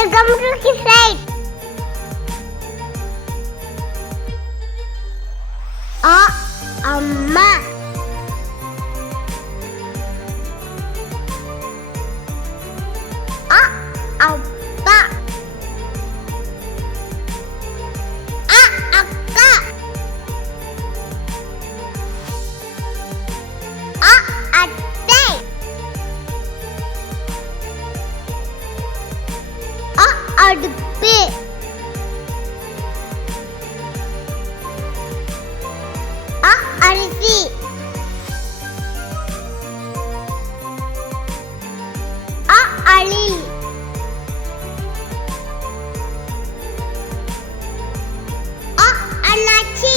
Welcome to Kids Right. அம்மா அப்பா அக்கா அத்தை அடுப்பு அரிசி அழில் அண்ணாச்சி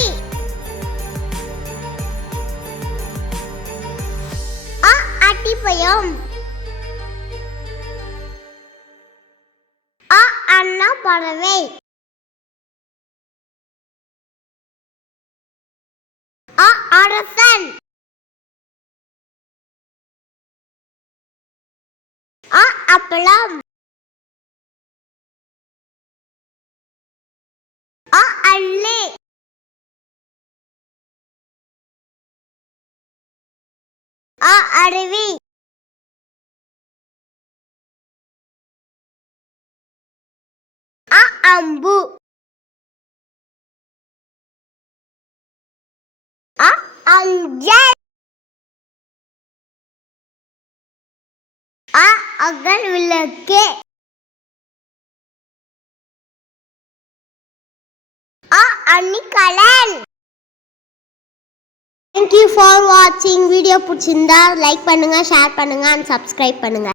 அட்டிப்பயம் அண்ணா பறவை அரசன் அப்பளம் அள்ளி அருவி அம்பு அஞ்சல் அகல் விளக்கு அன்னிக்கலன். Thank you for watching. Video பிடிச்சிருந்தா லைக் பண்ணுங்க, ஷேர் பண்ணுங்க and subscribe பண்ணுங்க.